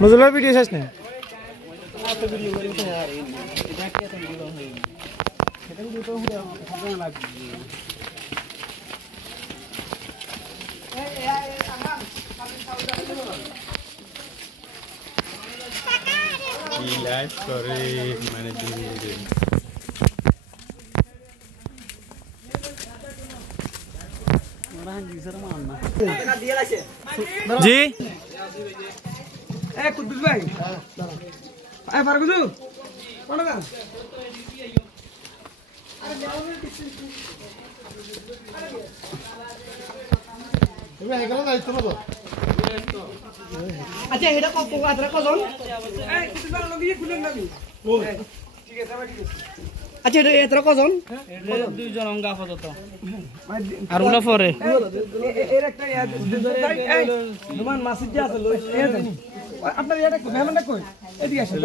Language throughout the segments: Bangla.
মজুলার ভিডিও শেষ না লাইভ করে মানে জি কুদ্দুস ভাই ফারগুজু কোন গান আচ্ছা এটা কজন কুদ্দুস ভাই লগিয়ে খুলেন না ঠিক আছে ঠিক আছে আচ্ছা এটা কজন দুইজন অঙ্গ আপাতত আর ওলা পরে এর একটা দুমান মাসিদ যে আছে আপনার এটা মেহমানটা কই এদিকে আসেন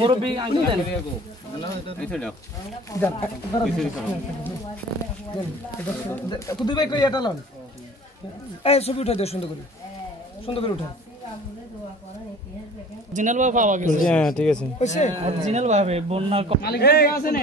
মুরব্বি আঙ্কেল দেন কুদ্দুস ভাই কই এটা লন এই ছবি উঠা দে সুন্দর করে উঠা জিনাল বাবা পাওয়া গেছে হ্যাঁ ঠিক আছে কইছে জিনাল ভাবে বন্যার মালিক আছে না